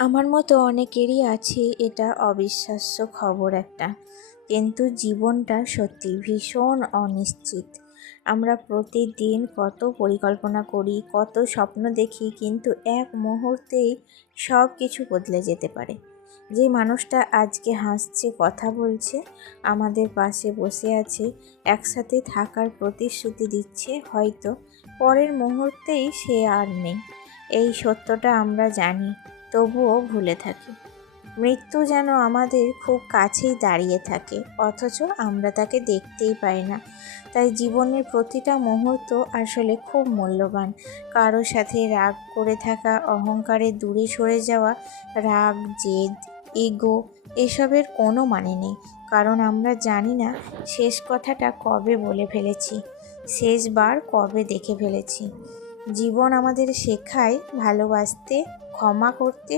আমার মতো অনেকেরই আছে এটা অবিশ্বাস্য খবর একটা, কিন্তু জীবনটা সত্যি ভীষণ অনিশ্চিত। আমরা প্রতিদিন কত পরিকল্পনা করি, কত স্বপ্ন দেখি, কিন্তু এক মুহূর্তেই সব কিছু বদলে যেতে পারে। যে মানুষটা আজকে হাসছে, কথা বলছে, আমাদের পাশে বসে আছে, একসাথে থাকার প্রতিশ্রুতি দিচ্ছে, হয়তো পরের মুহূর্তেই সে আর নেই। এই সত্যটা আমরা জানি, তবুও ভুলে থাকি। মৃত্যু যেন আমাদের খুব কাছেই দাঁড়িয়ে থাকে, অথচ আমরা তাকে দেখতেই পাই না। তাই জীবনের প্রতিটা মুহূর্ত আসলে খুব মূল্যবান। কারো সাথে রাগ করে থাকা, অহংকারে দূরে সরে যাওয়া, রাগ, জেদ, ইগো এসবের কোনো মানে নেই। কারণ আমরা জানি না শেষ কথাটা কবে বলে ফেলেছি, শেষবার কবে দেখে ফেলেছি। জীবন আমাদের শেখায় ভালোবাসতে, ক্ষমা করতে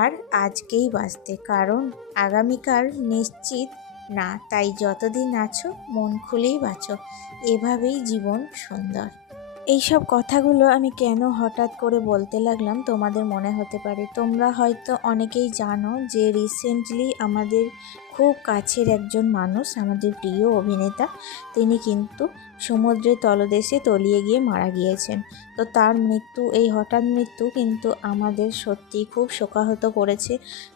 আর আজকেই বাঁচতে, কারণ আগামীকাল নিশ্চিত না। তাই যতদিন আছো মন খুলেই বাঁচো, এভাবেই জীবন সুন্দর। এইসব কথাগুলো আমি কেন হঠাৎ করে বলতে লাগলাম তোমাদের মনে হতে পারে। তোমরা হয়তো অনেকেই জানো যে রিসেন্টলি আমাদের খুব কাছের একজন মানুষ, আমাদের প্রিয় অভিনেতা, তিনি কিন্তু সমুদ্রের তলদেশে তলিয়ে গিয়ে মারা গিয়েছেন। তো তার মৃত্যু, এই হঠাৎ মৃত্যু কিন্তু আমাদের সত্যি খুব শোকাহত করেছে।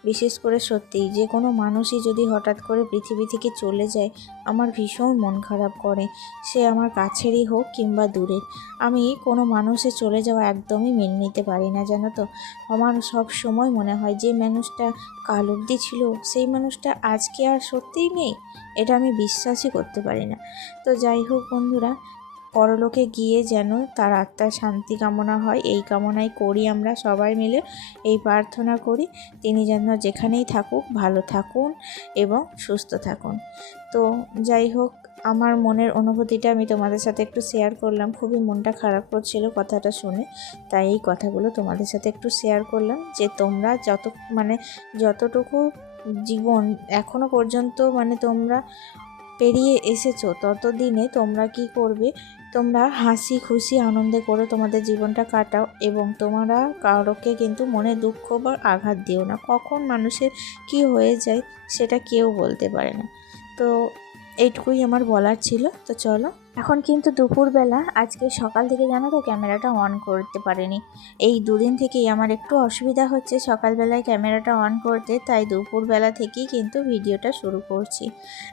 বিশেষ করে সত্যিই যে কোনো মানুষই যদি হঠাৎ করে পৃথিবী থেকে চলে যায়, আমার ভীষণ মন খারাপ করে। সে আমার কাছেরই হোক কিংবা দূরের। আমি কোনো মানুষের চলে যাওয়া একদমই মেনে নিতে পারি না, জানো তো। আমার সব সময় মনে হয় যে মানুষটা কাল অবধি ছিল, সেই মানুষটা আজকে আর সত্যিই নেই। এটা আমি বিশ্বাসই করতে পারি না। তো যাই হোক বন্ধুরা, পরলোকে গিয়ে যেন তার আত্মার শান্তি কামনা হয়, এই কামনাই করি আমরা সবাই মিলে, এই প্রার্থনা করি তিনি যেন যেখানেই থাকুক ভালো থাকুন এবং সুস্থ থাকুন। তো যাই হোক, আমার মনের অনুভূতিটা আমি তোমাদের সাথে একটু শেয়ার করলাম। খুবই মনটা খারাপ করছিল কথাটা শুনে, তাই এই কথাগুলো তোমাদের সাথে একটু শেয়ার করলাম যে তোমরা যতটুকু জীবন এখনো পর্যন্ত তোমরা পেরিয়ে এসেছো, ততদিনে তোমরা কি করবে, তোমরা হাসি খুশি আনন্দে করে তোমাদের জীবনটা কাটাও এবং তোমরা কারোকে কিন্তু মনে দুঃখ বা আঘাত দিও না। কখন মানুষের কি হয়ে যায় সেটা কেউ বলতে পারে না। তো এইটুকুই আমার বলার ছিল। তো চলো, এখন কিন্তু দুপুরবেলা, আজকে সকাল থেকে জানো তো ক্যামেরাটা অন করতে পারিনি। এই দুদিন থেকেই আমার একটু অসুবিধা হচ্ছে সকালবেলায় ক্যামেরাটা অন করতে, তাই দুপুরবেলা থেকেই কিন্তু ভিডিওটা শুরু করছি।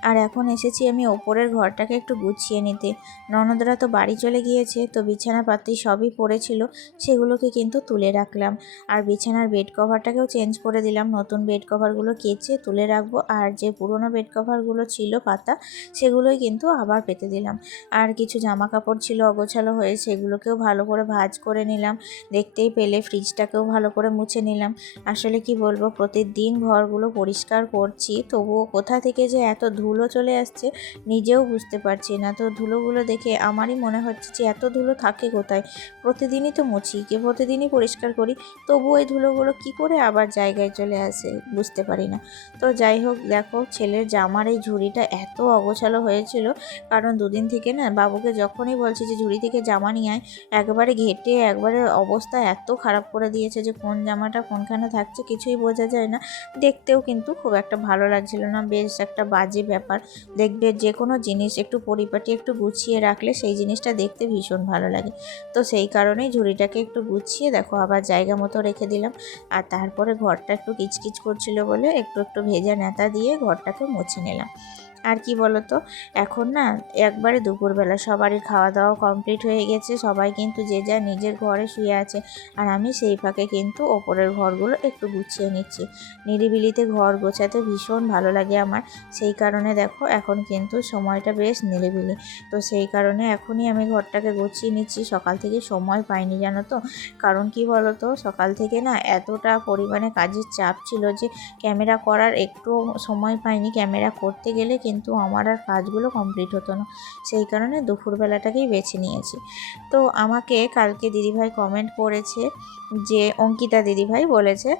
আর এখন এসেছি আমি ওপরের ঘরটাকে একটু গুছিয়ে নিতে। ননদরা তো বাড়ি চলে গিয়েছে, তো বিছানাপাতি সবই পড়েছিল, সেগুলোকে কিন্তু তুলে রাখলাম। আর বিছানার বেড কভারটাকেও চেঞ্জ করে দিলাম, নতুন বেড কভারগুলো কেচে তুলে রাখবো। আর যে পুরনো বেড কভারগুলো ছিল পাতা, সেগুলোই কিন্তু আবার পেতে দিলাম। আর কিছু জামা কাপড় ছিল অগোছালো হয়ে, সেগুলোকেও ভালো করে ভাঁজ করে নিলাম। দেখতেই পেলে ফ্রিজটাকেও ভালো করে মুছে নিলাম। আসলে কি বলবো, প্রতিদিন ঘরগুলো পরিষ্কার করছি, তবুও কোথা থেকে যে এত ধুলো চলে আসছে নিজেও বুঝতে পারছি না। তো ধুলোগুলো দেখে আমারই মনে হচ্ছে যে এত ধুলো থাকে কোথায়। প্রতিদিনই তো মুছি, প্রতিদিনই পরিষ্কার করি, তবুও এই ধুলোগুলো কি করে আবার জায়গায় চলে আসে বুঝতে পারি না। তো যাই হোক, দেখো ছেলের জামার এই ঝুড়িটা এত অগোছালো হয়েছিল, কারণ দুদিন থেকে না বাবুকে যখনই বলছি যে ঝুড়ি থেকে জামা নিয়ে আয়, একবারে ঘেটে একবারে অবস্থা এত খারাপ করে দিয়েছে যে কোন জামাটা কোনখানে থাকছে কিছুই বোঝা যায় না। দেখতেও কিন্তু খুব একটা ভালো লাগছিল না, বেশ একটা বাজে ব্যাপার। দেখবে যে কোনো জিনিস একটু পরিপাটি একটু গুছিয়ে রাখলে সেই জিনিসটা দেখতে ভীষণ ভালো লাগে। তো সেই কারণেই ঝুড়িটাকে একটু গুছিয়ে দেখো আবার জায়গা মতো রেখে দিলাম। আর তারপরে ঘরটা একটু কিচকিচ করছিল বলে একটু একটু ভেজা ন্যাতা দিয়ে ঘরটাকে মুছে নিলাম। আর কি বলতো, এখন না একবারে দুপুরবেলা সবারই খাওয়া দাওয়া কমপ্লিট হয়ে গেছে, সবাই কিন্তু যে যা নিজের ঘরে শুয়ে আছে। আর আমি সেই ফাঁকে কিন্তু ওপরের ঘরগুলো একটু গুছিয়ে নিচ্ছি। নিরিবিলিতে ঘর গোছাতে ভীষণ ভালো লাগে আমার, সেই কারণে দেখো এখন কিন্তু সময়টা বেশ নিরিবিলি। তো সেই কারণে এখনই আমি ঘরটাকে গুছিয়ে নিচ্ছি। সকাল থেকে সময় পাইনি জানো তো, কারণ কি বলতো, সকাল থেকে না এতটা পরিমাণে কাজের চাপ ছিল যে ক্যামেরা করার একটু সময় পাইনি। ক্যামেরা করতে গেলে কিন্তু কিন্তু আমার আর কাজগুলো কমপ্লিট হতো না, সেই কারণে দুপুরবেলাটাকেই বেছে নিয়েছি। তো আমাকে কালকে দিদিভাই কমেন্ট করেছে, যে অঙ্কিতা দিদিভাই বলেছে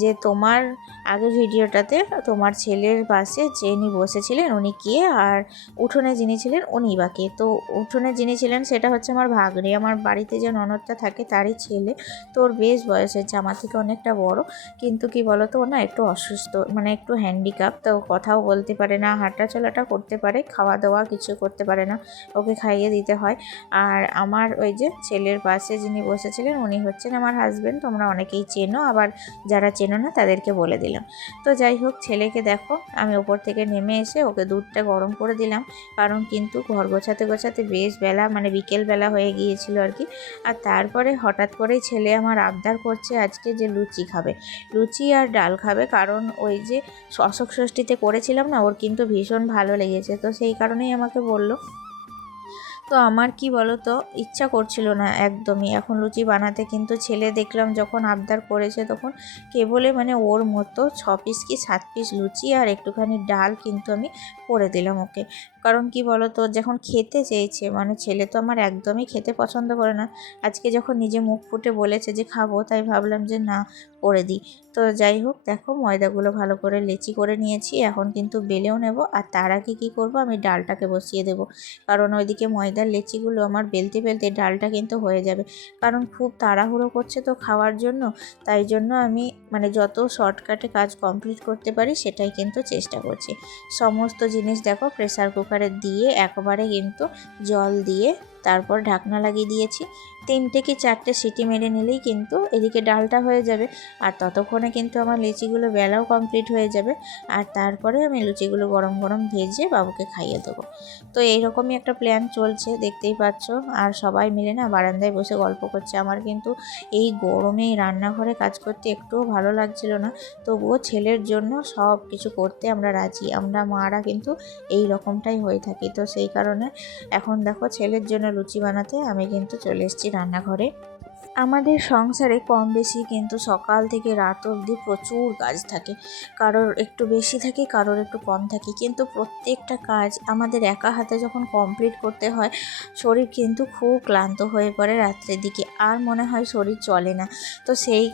যে তোমার আগের ভিডিওটাতে তোমার ছেলের পাশে যিনি বসেছিলেন উনি কে, আর উঠোনে যিনি ছিলেন উনি বা কে। তো উঠোনে যিনি ছিলেন সেটা হচ্ছে আমার ভাগ্নে, আমার বাড়িতে যে ননদটা থাকে তারই ছেলে। তোর বেশ বয়স হয়েছে, আমার থেকে অনেকটা বড়, কিন্তু কি বলতো ও না একটু অসুস্থ, মানে একটু হ্যান্ডিক্যাপ, তো কথাও বলতে পারে না, হাঁটা চলাটা করতে পারে, খাওয়া দাওয়া কিছু করতে পারে না, ওকে খাইয়ে দিতে হয়। আর আমার ওই যে ছেলের পাশে যিনি বসেছিলেন উনি হচ্ছেন আমার হাজব্যান্ড, তোমরা অনেকেই চেনো, আবার যারা চেনো না তাদেরকে বলে দিলাম। তো যাই হোক, ছেলেকে দেখো আমি ওপর থেকে নেমে এসে ওকে দুধটা গরম করে দিলাম, কারণ কিন্তু ঘর গোছাতে গোছাতে বেশ বেলা, মানে বিকেল বেলা হয়ে গিয়েছিল আর কি। আর তারপরে হঠাৎ করেই ছেলে আমার আবদার করছে আজকে যে লুচি খাবে, লুচি আর ডাল খাবে, কারণ ওই যে অশোক ষষ্ঠীতে করেছিলাম না, ওর কিন্তু ভীষণ ভালো লেগেছে, তো সেই কারণেই আমাকে বলল। তো আমার কি বলো তো, ইচ্ছা করছিল না একদমই এখন লুচি বানাতে, কিন্তু ছেলে দেখলাম যখন আবদার করেছে তখন কেবলে মানে ওর মতো 6 পিস কি 7 পিস লুচি আর একটুখানি ডাল কিন্তু আমি করে দিলাম ওকে। কারণ কি বলো তো, যখন খেতে চেয়েছে, মানে ছেলে তো আমার একদমই খেতে পছন্দ করে না, আজকে যখন নিজে মুখ ফুটে বলেছে যে খাবো, তাই ভাবলাম যে না, করে দিই। তো যাই হোক, দেখো ময়দাগুলো ভালো করে লেচি করে নিয়েছি, এখন কিন্তু বেলেও নেব, আর তার আগে কী করবো, আমি ডালটাকে বসিয়ে দেবো, কারণ ওইদিকে ময়দার লেচিগুলো আমার বেলতে বেলতে ডালটা কিন্তু হয়ে যাবে, কারণ খুব তাড়াহুড়ো করছে তো খাওয়ার জন্য, তাই জন্য আমি মানে যত শর্টকাটে কাজ কমপ্লিট করতে পারি সেটাই কিন্তু চেষ্টা করছি। সমস্ত জিনিস দেখো প্রেসার কুকারে দিয়ে একবারে কিন্তু জল দিয়ে তারপর ঢাকনা লাগিয়ে দিয়েছি। 3টে কি 4টে সিটি মেরে নিলেই কিন্তু এদিকে ডালটা হয়ে যাবে, আর ততক্ষণে কিন্তু আমার লুচিগুলো বেলাও কমপ্লিট হয়ে যাবে, আর তারপরে আমি লুচিগুলো গরম গরম ভেজে বাবুকে খাইয়ে দেবো। তো এইরকমই একটা প্ল্যান চলছে, দেখতেই পাচ্ছ। আর সবাই মিলে না বারান্দায় বসে গল্প করছে। আমার কিন্তু এই গরমে রান্নাঘরে কাজ করতে একটুও ভালো লাগছিল না, তবুও ছেলের জন্য সব কিছু করতে আমরা রাজি, আমরা মারা কিন্তু এই রকমটাই হয়ে থাকি। তো সেই কারণে এখন দেখো ছেলের জন্য লুচি বানাতে আমি কিন্তু চলে এসেছি রান্নাঘরে। আমাদের সংসারে কম বেশি কিন্তু সকাল থেকে রাত অবধি প্রচুর কাজ থাকে, কারোর একটু বেশি থাকে, কারোর একটু কম থাকে, কিন্তু প্রত্যেকটা কাজ আমাদের একা হাতে যখন কমপ্লিট করতে হয় শরীর কিন্তু খুব ক্লান্ত হয়ে পড়ে রাত্রের দিকে, আর মনে হয় শরীর চলে না। তো সেই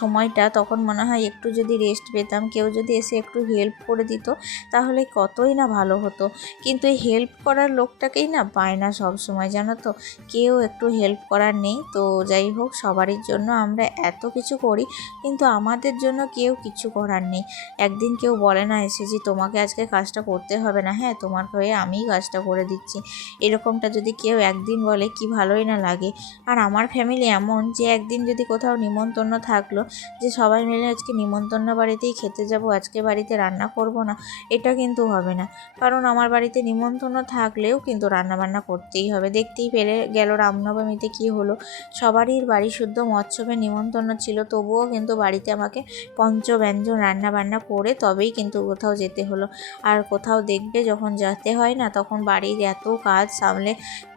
সময়টা তখন মনে হয় একটু যদি রেস্ট পেতাম, কেউ যদি এসে একটু হেল্প করে দিত তাহলে কতই না ভালো হতো, কিন্তু এই হেল্প করার লোকটাকেই না পায় না সব সময়, জানো তো, কেউ একটু হেল্প করার নেই। তো যাই হোক, সবারই জন্য আমরা এত কিছু করি, কিন্তু আমাদের জন্য কেউ কিছু করার নেই। একদিন কেউ বলে না এসে যে তোমাকে আজকে কাজটা করতে হবে না, হ্যাঁ তোমার হয়ে আমিই কাজটা করে দিচ্ছি, এরকমটা যদি কেউ একদিন বলে কি ভালোই না লাগে। আর আমার ফ্যামিলি এমন যে একদিন যদি কোথাও নিমন্ত্রণ থাকলো, যে সবাই মিলে আজকে নিমন্ত্রণ বাড়িতেই খেতে যাব, আজকে বাড়িতে রান্না করব না, এটা কিন্তু হবে না, কারণ আমার বাড়িতে নিমন্ত্রণ থাকলেও কিন্তু রান্নাবান্না করতেই হবে। দেখতেই পেলে গেল রামনবমীতে কি হলো, সবারই বাড়ি শুদ্ধ মৎসবে নিমন্ত্রণ ছিল, তবুও কিন্তু বাড়িতে আমাকে পঞ্চব্যঞ্জন রান্না বান্না করে তবেই কিন্তু কোথাও যেতে হলো। আর কোথাও দেখবে যখন যেতে হয় না, তখন বাড়ির এত কাজ সামলে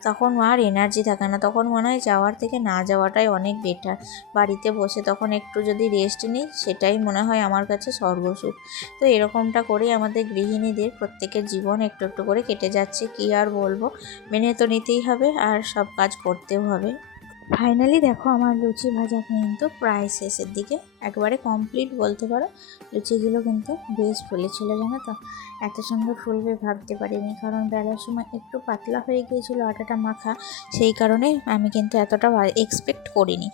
তখন আর এনার্জি থাকে না, তখন মনে হয় যাওয়ার থেকে না যাওয়াটাই অনেক বেটার। বাড়িতে বসে তখন একটু যদি রেস্ট নিই সেটাই মনে হয় আমার কাছে স্বর্গসুখ। তো এরকমটা করেই আমাদের গৃহিণীদের প্রত্যেকের জীবন একটু একটু করে কেটে যাচ্ছে, কি আর বলবো, মেনে তো নিতেই হবে আর সব কাজ করতেও হবে। ফাইনালি দেখো আমার লুচি ভাজা কিন্তু প্রায় শেষের দিকে, একবারে কমপ্লিট বলতে পারো। লুচিগুলো কিন্তু বেশ ফুলেছিল, জানো তো, এত সুন্দর ফুলবে ভাবতে পারিনি, কারণ বেলার সময় একটু পাতলা হয়ে গিয়েছিল আটাটা মাখা, সেই কারণে আমি কিন্তু এতটা এক্সপেক্ট করিনি।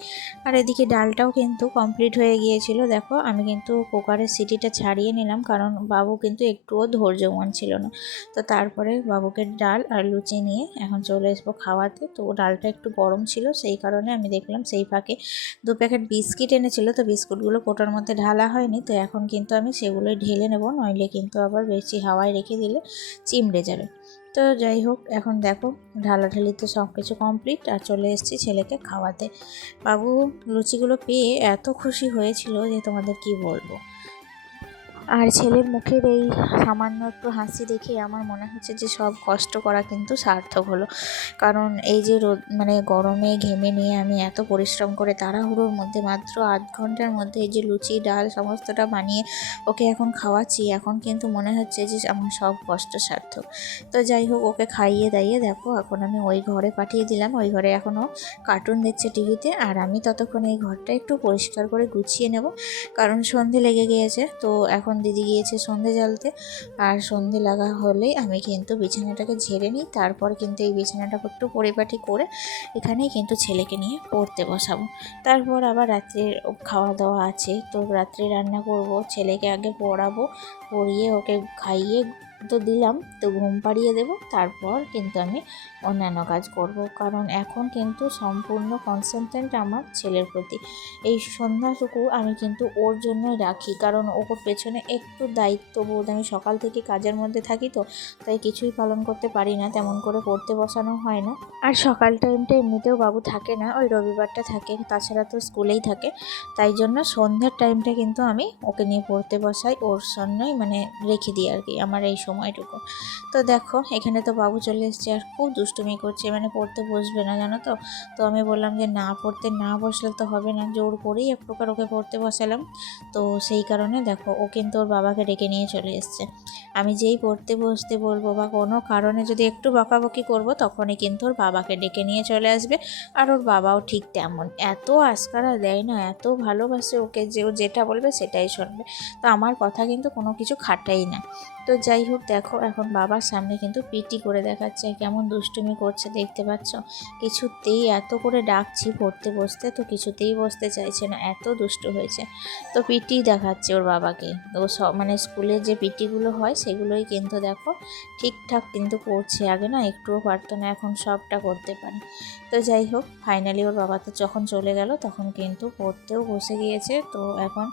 আর এদিকে ডালটাও কিন্তু কমপ্লিট হয়ে গিয়েছিল, দেখো আমি কিন্তু কুকারের সিটিটা ছাড়িয়ে নিলাম, কারণ বাবু কিন্তু একটুও ধৈর্যমান ছিল না। তো তারপরে বাবুকে ডাল আর লুচি নিয়ে এখন চলে আসবো খাওয়াতে। তো ডালটা একটু গরম ছিল, সেই কারণে আমি দেখলাম সেই ফাঁকে 2 প্যাকেট বিস্কিট এনেছিল, তো বিস্কুটগুলো কোটার মধ্যে ঢালা হয়নি, তো এখন কিন্তু আমি সেগুলোই ঢেলে নেব, নইলে কিন্তু আবার বেশি হাওয়ায় রেখে দিলে চিমড়ে যাবে। তো যাই হোক, এখন দেখো ঢালাঢালিতে সব কিছু কমপ্লিট, আর চলে এসেছি ছেলেকে খাওয়াতে। বাবু লুচিগুলো পেয়ে এত খুশি হয়েছিল যে তোমাদের কি বলবো। আর ছেলের মুখের এই সামান্য একটু হাসি দেখে আমার মনে হচ্ছে যে সব কষ্ট করা কিন্তু সার্থক হলো। কারণ এই যে রোদ মানে গরমে ঘেমে নিয়ে আমি এত পরিশ্রম করে তাড়াহুড়োর মধ্যে মাত্র 8 ঘন্টার মধ্যে এই যে লুচি ডাল সমস্তটা বানিয়ে ওকে এখন খাওয়াচ্ছি, এখন কিন্তু মনে হচ্ছে যে আমার সব কষ্ট সার্থক। তো যাই হোক, ওকে খাইয়ে দাইয়ে দেখো এখন আমি ওই ঘরে পাঠিয়ে দিলাম। ওই ঘরে এখনও কার্টুন দেখছে টিভিতে, আর আমি ততক্ষণ এই ঘরটা একটু পরিষ্কার করে গুছিয়ে নেব, কারণ সন্ধে লেগে গিয়েছে। তো এখন দিদি গিয়েছে সন্ধে জ্বালতে, আর সন্ধে লাগা হলেই আমি কিন্তু বিছানাটাকে ঝেড়ে নিই। তারপর কিন্তু এই বিছানাটা একটু পরিপাটি করে এখানেই কিন্তু ছেলেকে নিয়ে পড়তে বসাবো। তারপর আবার রাত্রের খাওয়া দাওয়া আছে, তো রাত্রে রান্না করব। ছেলেকে আগে পড়াবো, পড়িয়ে ওকে খাইয়ে তো দিলাম, তো ঘুম পাড়িয়ে দেবো। তারপর কিন্তু আমি অন্যান্য কাজ করব, কারণ এখন কিন্তু সম্পূর্ণ কনসেন্ট্রেট আমার ছেলের প্রতি। এই সন্ধ্যাটুকু আমি কিন্তু ওর জন্যই রাখি, কারণ ওর পেছনে একটু দায়িত্ববোধ, আমি সকাল থেকে কাজের মধ্যে থাকি, তো তাই কিছুই পালন করতে পারি না, তেমন করে পড়তে বসানো হয় না। আর সকাল টাইমটা এমনিতেও বাবু থাকে না, ওই রবিবারটা থাকে, তাছাড়া তো স্কুলেই থাকে। তাই জন্য সন্ধ্যার টাইমটা কিন্তু আমি ওকে নিয়ে পড়তে বসাই, ওর জন্যই মানে রেখে দিই আর কি আমার এই সময়টুকু। তো দেখো এখানে তো বাবু চলে এসছে, আর খুব দুষ্টুমি করছে, মানে পড়তে বসবে না জানো তো। তো আমি বললাম যে না, পড়তে না বসলে তো হবে না, জোর করেই এক প্রকার ওকে পড়তে বসালাম। তো সেই কারণে দেখো ও কিন্তু ওর বাবাকে ডেকে নিয়ে চলে এসছে। আমি যেই পড়তে বসতে বলবো বা কোনো কারণে যদি একটু বকাবকি করব, তখনই কিন্তু ওর বাবাকে ডেকে নিয়ে চলে আসবে। আর ওর বাবাও ঠিক তেমন, এত আস্কারা দেয় না, এত ভালোবাসে ওকে যে ও যেটা বলবে সেটাই শুনবে। তো আমার কথা কিন্তু কোনো কিছু খাটাই না। তো যাই হোক, দেখো এখন বাবার সামনে কিন্তু পিটি করে দেখাচ্ছে, কেমন দুষ্টুমি করছে দেখতে পাচ্ছ। কিছুতেই এত করে ডাকছি পড়তে বসতে, তো কিছুতেই বসতে চাইছে না, এত দুষ্টু হয়েছে। তো পিটি দেখাচ্ছে ওর বাবাকে। তো সব মানে স্কুলের যে পিটিগুলো হয় সেগুলোই কিন্তু দেখো ঠিকঠাক কিন্তু করছে, আগে না একটুও পারতো না, এখন সবটা করতে পারে। তো যাই হোক, ফাইনালি ওর বাবা তো যখন চলে গেল তখন কিন্তু পড়তেও বসে গিয়েছে। তো এখন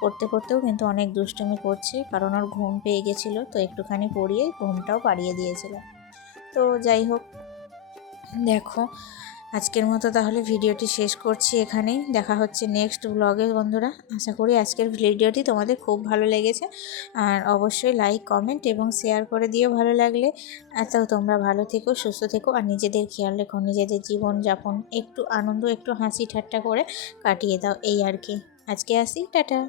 পড়তে পড়তেও কিন্তু অনেক দুষ্টুমি করছে, কারণ ওর ঘুম পেয়ে গেছিলো, তো একটুখানি পড়িয়ে ঘুমটাও পাড়িয়ে দিয়েছিল। তো যাই হোক, দেখো আজকের মতো তাহলে ভিডিওটি শেষ করছি এখানেই। দেখা হচ্ছে নেক্সট ব্লগে বন্ধুরা। আশা করি আজকের ভিডিওটি তোমাদের খুব ভালো লেগেছে, আর অবশ্যই লাইক কমেন্ট এবং শেয়ার করে দিও ভালো লাগলে। তো তোমরা ভালো থেকো, সুস্থ থেকো, আর নিজেদের খেয়াল রেখো, নিজেদের জীবনযাপন একটু আনন্দ একটু হাসি ঠাট্টা করে কাটিয়ে দাও, এই আর কি। আজকে আসি, টাটা।